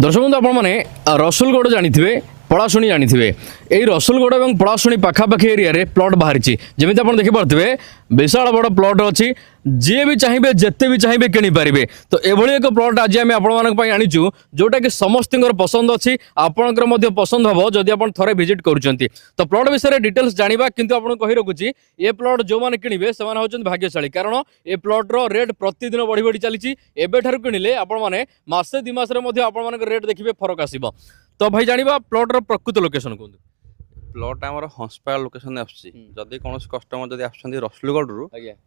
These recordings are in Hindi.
दर्शक बंधु आपने रसुलगढ़ जानी पड़ाशुणी जानी यही रसुलगढ़ और पड़ाशुणी पाखापाखि एरिया रे प्लॉट बाहरी जमी आप देखिपे विशाल बड़ प्लॉट अच्छी जी भी चाहिए जिते भी चाहिए किनीपारे तो यह एक प्लॉट आज आम आपण आनीचु जोटा कि समस्त पसंद अच्छी आपंकर पसंद हम जदि आप थे विजिट करुँच तो प्लॉट विषय डिटेल्स जाना कि आपको कही रखुच्छी ये प्लॉट जो मैंने किणवे से होती भाग्यशाली कारण ये प्लॉट्र रेट प्रतिदिन बढ़ी बढ़ी चली एवं किणिले आपने मसे दि मसरे आप रेट देखिए फरक आसो तो भाई जाना प्लॉट्र प्रकृत लोकेशन कहते प्लॉट आमर हंसपाड़ लोकेशन आदि कौन कस्टमर जब आसुँच रसुलगढ़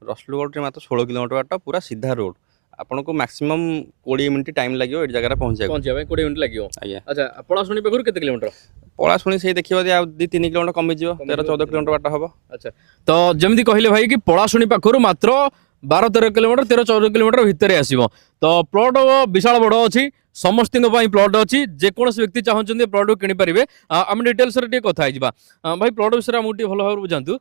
रसुलगढ़ मात्र 16 किलोमीटर बाट पूरा सीधा रोड आपन को मैक्सिमम 20 मिनट टाइम लगे ये जगह पहुँचा 20 मिनट लगे अच्छा पड़ाशुणी पाखु के किलोमीटर पड़ाशुणी से देखिए 2-3 किलोमीटर कमी 13-14 किलोमीटर बाट हम। अच्छा तो जमी कहले भाई कि पड़ाशुणी पाखु मात्र 12-13 किलोमीटर 13-14 किलोमीटर भितर आसो तो प्लॉट विशाल बड़ अच्छी समस्त प्लॉट अच्छी जेकोसी व्यक्ति चाहते प्लॉट को किनीपारे आम डिटेल्स कथा भाई प्लॉट विषय मुझे भल भाव बुझातु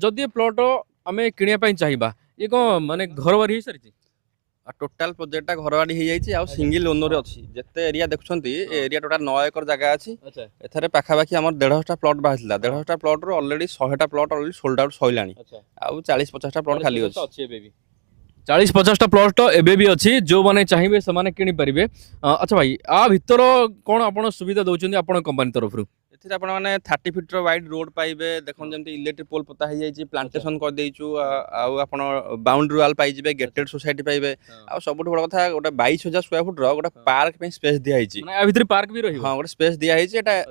जदि प्लॉट आम किणापी चाहिए ये कौन माने घर बारी हो सारी टोटाल प्रोजेक्टा घरवाड़ी हो जाए सिंगल ओनर अच्छी जिते एरिया देखुं एरिया टोटाल 9 एकर जगह अच्छी एथरे पाखापाखि आम 150 प्लॉट बाहर 150 प्लॉट रू ऑलरेडी 100टा प्लॉट ऑलरेडी सोल्ड आउट सैलानी आउ 40-50टा प्लॉट खाली अच्छी 40-50टा प्लॉट एबे भी अच्छी जो मैंने चाहिए से किनीपारे। अच्छा भाई आ भितर कौन आप सुविधा दौरान आप कंपनी तरफ आपने 30 फीट वाइड रोड पाइबे देखो जमी इलेक्ट्रिक पोल पता हो जाए प्लांटेसन कर देचु आप बाउंड्री वाल पाइबे गेटेड सोसाइटी पाइबे आ सब बड़ कथा गोटे 22,000 स्क्वायर फुट गोटे पार्क स्पेस दिखाई पार्क भी रही हाँ गोटे स्पेस दिखाई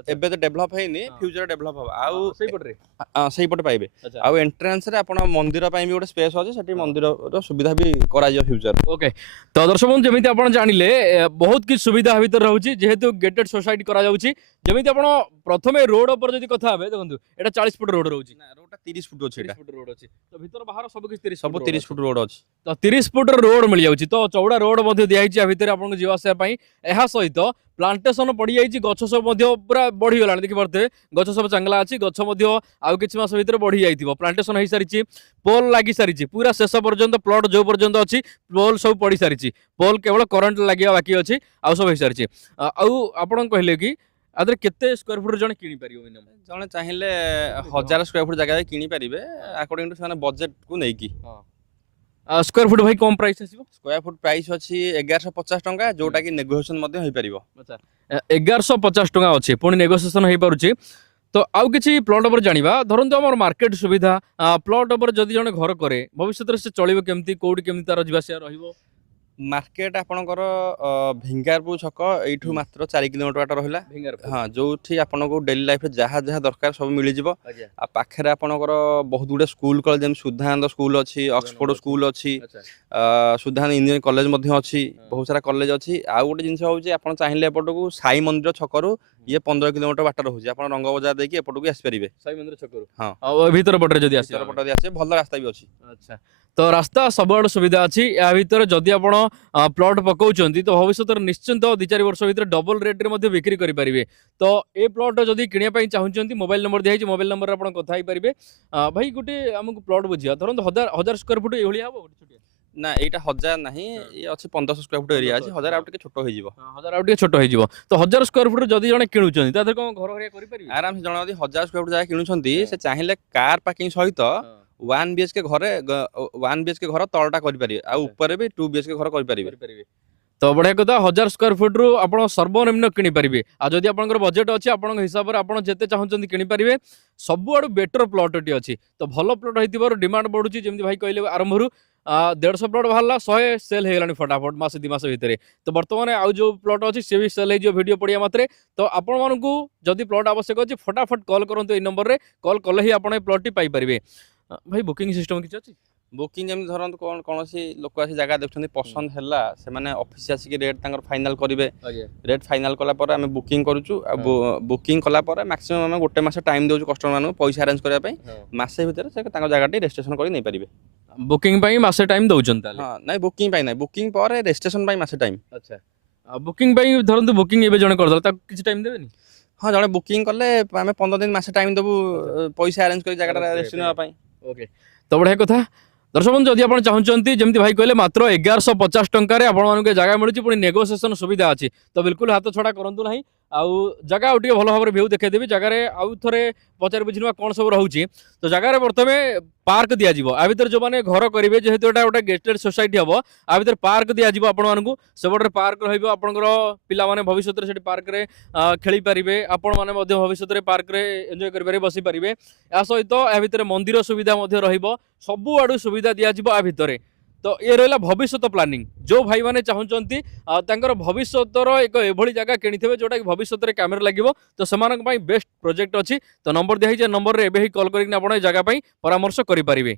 एबे तो डेभलप है फ्यूचर डेभलप हम आउ पटे पाइबे आउ एंट्रेंस रे आपण मंदिर भी गोटे स्पेस अच्छे से मंदिर सुविधा भी करा फ्यूचर। ओके तो दर्शक बंधु जमी आप जानिले बहुत किसी सुविधा भीतर रोचे जेहेतु गेटेड सोसाइटी करा जमी आप प्रथमे रोड पर जब कथा हे देखो ये 40 फुट रोड रोचे रोड 30 फुट अच्छे रोड अच्छी तो भीतर बाहर सब किसी सब 30 फुट रोड अच्छी तो 30 फुट रोड मिल जाऊँगी तो चौड़ा रोड दिखाई भितर आपको जीवासा यह सहित प्लांटेसन पड़ जाइए गछ सब पूरा बढ़ीगला देखिपे गछ सब चांगला अच्छी गछ आउ कि मास भर बढ़ी जाइए प्लांटेसन हो सारी पोल लगी सारी पूरा शेष पर्यंत प्लॉट जो पर्यंत अच्छी पोल सब पड़ सारी पोल केवल करंट लगे बाकी अच्छी आउ सब हो सारी आपन कहले कि आदर केते स्क्वायर फुट जने किनी परियो मिनिमम जने चाहिए 1000 स्क्वायर फुट जगह किनी पारिबे अकॉर्डिंग टू साने बजट को नै की स्क्वायर फुट भाई कम प्राइस आसीबो स्क्वायर फुट प्राइस अछि 1150 टंका जोटा कि नेगोशिएशन मध्ये होई परिबो। अच्छा 1150 टंका अछि पुनी नेगोशिएशन होई पारुछि तो आउ किछि प्लॉट पर जानिबा धरंतु हमर मार्केट सुविधा प्लॉट पर जदि जने घर करे भविष्य रे से चलिबो केमती कोड केमती तार जीवासिया रहिबो मार्केट आपणकर भिंगारपुर छक यू मात्र 4 किलोमीटर बाट रहा हाँ जो आपको डेली लाइफ जहाँ जहाँ दरकार सब मिल जाव पाखे आपणकर बहुत गुड़े स्कूल कॉलेज जमी सुधानंद स्कूल अच्छी ऑक्सफोर्ड स्कूल अच्छी सुधानंद इंजीनियरिंग कॉलेज अच्छी बहुत सारा कॉलेज अच्छी आउ गोटे जिन हूँ आप चाहिए एपट को साई मंदिर छकरू ये 15 किलोमीटर बाट रोचे आप रंग बजार देखिए एपट को आसपारे साई मंदिर छकरू हाँ भीतर पटे जदि पटे आसे भल रास्ता भी अच्छी। अच्छा तो रास्ता सबुआड़ सुविधा अच्छी या भीतर जदि आप प्लॉट पकाउछंती तो भविष्य निश्चिंत 2-4 वर्ष भीतर डबल रेट रे बिक्री करेंगे तो ये प्लॉट जदि किणापी चाहूँगी मोबाइल नंबर दिखाई मोबाइल नंबर आप कथा पारे भाई गोटे आमको प्लॉट बुझा धरत 1000 स्क्वायर फुट ये हम ना यहाँ 1000 ना ये अच्छे 1500 स्क्वायर फुट एरिया अच्छे 1000 आउट छोट हो 1000 आउट छोट हो तो 1000 स्क्वायर फुट जदि जने किणुचंती तादर कोन घर हरिया करि परिबे आराम से जणा 1000 स्क्वायर फुट जाय किणुचंती से चाहिले कार पार्किंग सहित 1 बीएचके घरे 1 बीएचके घर तळटा करि परिबे आ ऊपर भी 2 बीएचके घर करि परिबे तो बढ़िया कथा 1000 स्क्वायर फुट रू आप सर्वनिम्न किनी पारे आ जदि आपनकर बजेट अच्छी आप हिसाब से आप जिते चाहते किनी पारे सबुआड़ बेटर प्लॉट टी अच्छी तो भल प्लॉट होती डिमांड बढ़ुची जमी भाई कहले आरंभ 150 प्लॉट बाहर 100 सेल हो फटाफट मस 2 मास भितर तो बर्तमान आउ जो प्लॉट अच्छी सी भी सेल हो वीडियो पड़िया मात्रे तो आपण मानू जदि प्लॉट आवश्यक अच्छी फटाफट कॉल करूँ ये नंबर में कॉल कले ही आप प्लॉट पाइपर भाई बुकिंग सिस्टम किसी अच्छी बुकिंग जमी धरत कौन लोक आसी जगह देखते पसंद है से ऑफिस आसिक रेट फाइनाल करेंगे रेट फाइनाल कलापर आम बुकिंग करुचु बुकिंग कलापर मैक्सिमम आम गोटे मास टाइम देचु कस्टमर मानक पैसा अरेंज करने मसे भितर से जगह रेजिस्ट्रेशन कर नहीं पारे बुकिंग मासे टाइम दौरान हाँ ना बुकिंग ना बुकिंग पर रेजिस्ट्रेशन मासे टाइम। अच्छा बुकिंग धरत बुकिंग ए जन कर किसी टाइम देबेनी हाँ जड़े बुकिंग कले आम 15 दिन मासे टाइम देबू पैसा अरेंज कर जगह रेजिस्ट्रेशन ओके तो बढ़िया कथा दर्शक बंधु जदि आप चाहते जमी भाई कहले मात्र 1150 टंकार आपको जगह मिलूँ पुणी नेगोसिएसन सुविधा अच्छी तो बिल्कुल हाथ छड़ा करूँ ना आउ जगह आउ भल भाव भ्यू देखदेवी जगार आउ थे पचार बुझा कौन सब रोचे तो जगार प्रथमे पार्क दिज्व आ भर जो मैंने घर करेंगे जेहेतु यहाँ गोटे गेटेड सोसाइटी हम आ भर पार्क दिज्व आपको सेपटे पार्क रहा पिला भविष्य में पार्क में खेली पारे आपण मैंने भविष्य में पार्क में एंजॉय करेंगे बसी पारे या सहित या भितर मंदिर सुविधा सबु आड़ू सुविधा दिज्व आ भितर तो ये रहा भविष्य प्लानिंग जो भाई मैंने चाहते भविष्यर एक एभली जगह किଣିथिबे जोटा कि भविष्य में कैमेरा लगे तो से बेस्ट प्रोजेक्ट अच्छी तो नंबर दिखाई नंबर रे एबे ही कॉल करके आप जगह परामर्श करें।